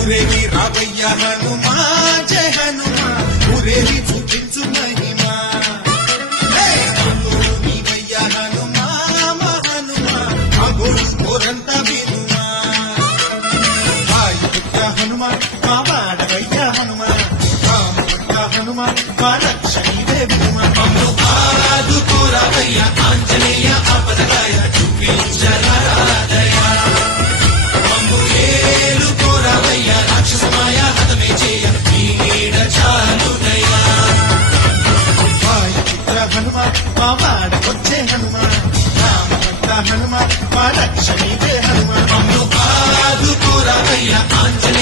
ఊరేగి రావయ్య హనుమా జయ హనుమా ఊరేగి చూపించు మహిమా నీవయ్య హనుమా మా హనుమా మా గోడు కోరంతా వినుమా వాయుపుత్ర హనుమా మా వాడవయ్య హనుమా రామపుత్ర హనుమా మా రక్షణీవే వినుమా మమ్ము ఆదుకోరావయ్య ఆంజనేయ ఆపదరాయ చూపించరాదయ మమ్ము ఏలుకోరావయ్య రాక్షసమాయ హతమే చేయ నీ నీడ చాలుదయా వాయుపుత్ర హనుమా మా వాడకొచ్చే హనుమా రామపుత్ర హనుమా మా రక్షణీవే హనుమా మమ్ము ఆదుకోరావయ్య ఆంజనేయ